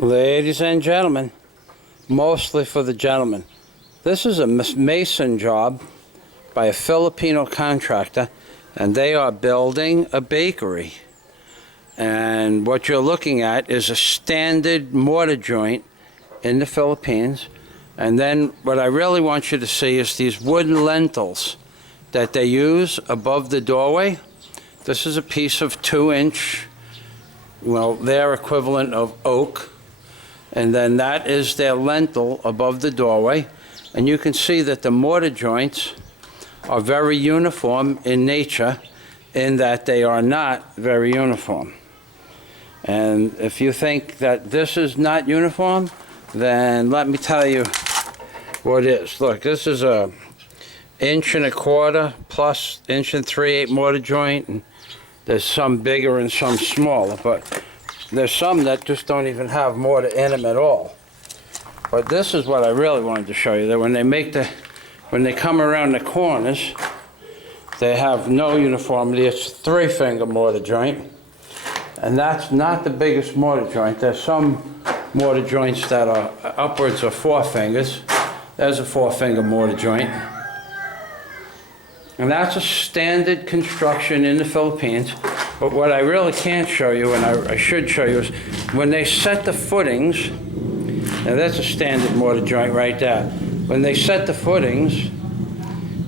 Ladies and gentlemen, mostly for the gentlemen, this is a mason job by a Filipino contractor, and they are building a bakery. And what you're looking at is a standard mortar joint in the Philippines. And then what I really want you to see is these wooden lintels that they use above the doorway. This is a piece of 2-inch, well, their equivalent of oak. And then that is their lintel above the doorway. And you can see that the mortar joints are very uniform in nature, in that they are not very uniform. And if you think that this is not uniform, then let me tell you what is. Look, this is a 1.25 inch plus 1 3/8 mortar joint, and there's some bigger and some smaller, but there's some that just don't even have mortar in them at all. But this is what I really wanted to show you, that when they come around the corners, they have no uniformity. It's 3-finger mortar joint. And that's not the biggest mortar joint. There's some mortar joints that are upwards of 4 fingers. There's a 4-finger mortar joint. And that's a standard construction in the Philippines. But what I really can't show you, and I should show you, is when they set the footings. Now that's a standard mortar joint right there. When they set the footings,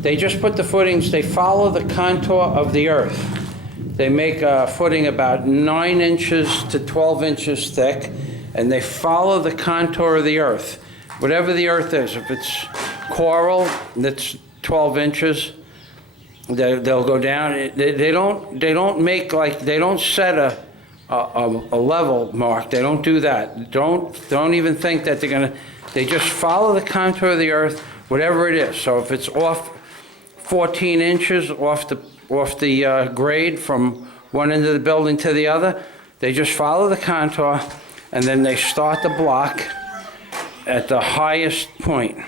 they just put the footings, they follow the contour of the earth. They make a footing about 9 inches to 12 inches thick, and they follow the contour of the earth. Whatever the earth is, if it's coral that's 12 inches, they'll go down. They don't make, like, they don't set a level mark. They don't do that. Don't even think that they're gonna. They just follow the contour of the earth, whatever it is. So if it's off 14 inches off the grade from one end of the building to the other, they just follow the contour, and then they start the block at the highest point.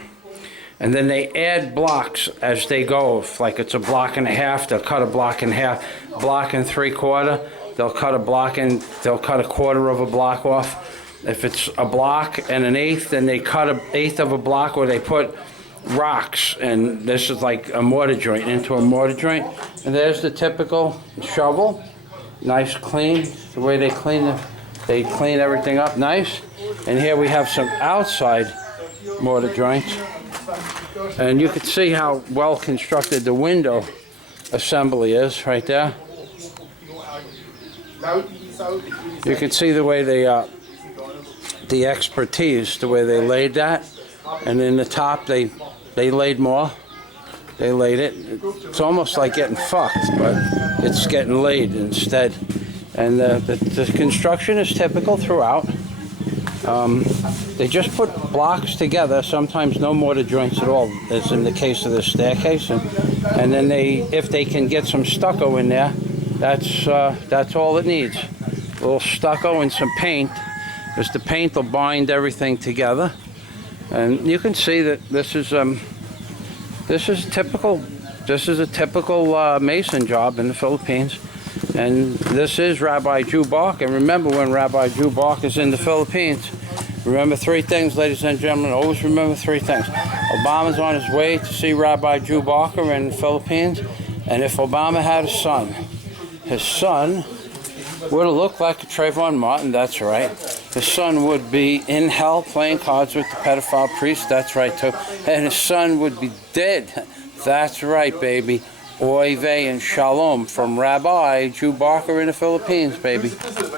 And then they add blocks as they go. If, like, it's a 1.5 blocks, they'll cut a block in half. 1.75 blocks, they'll cut a block in. They'll cut 1/4 of a block off. If it's a 1 1/8 blocks, then they cut 1/8 of a block, or they put rocks. And this is like a mortar joint into a mortar joint. And there's the typical shovel, nice clean. The way they clean everything up nice. And here we have some outside mortar joints. And you can see how well constructed the window assembly is right there. You can see the way the expertise, the way they laid that. And in the top, they laid more. They laid it. It's almost like getting fucked, but it's getting laid instead. And the construction is typical throughout. They just put blocks together, sometimes no mortar joints at all, as in the case of the staircase. And then if they can get some stucco in there, that's all it needs. A little stucco and some paint, because the paint will bind everything together. And you can see that this is a typical mason job in the Philippines. And this is Rabbi Jew Barker. And remember, when Rabbi Jew Barker is in the Philippines, remember 3 things, ladies and gentlemen. Always remember 3 things. Obama's on his way to see Rabbi Jew Barker in the Philippines. And if Obama had a son, his son would have looked like a Trayvon Martin. That's right. His son would be in hell playing cards with the pedophile priest. That's right, too. And his son would be dead. That's right, baby. Oy vey and shalom from Rabbi Jew Barker in the Philippines, baby.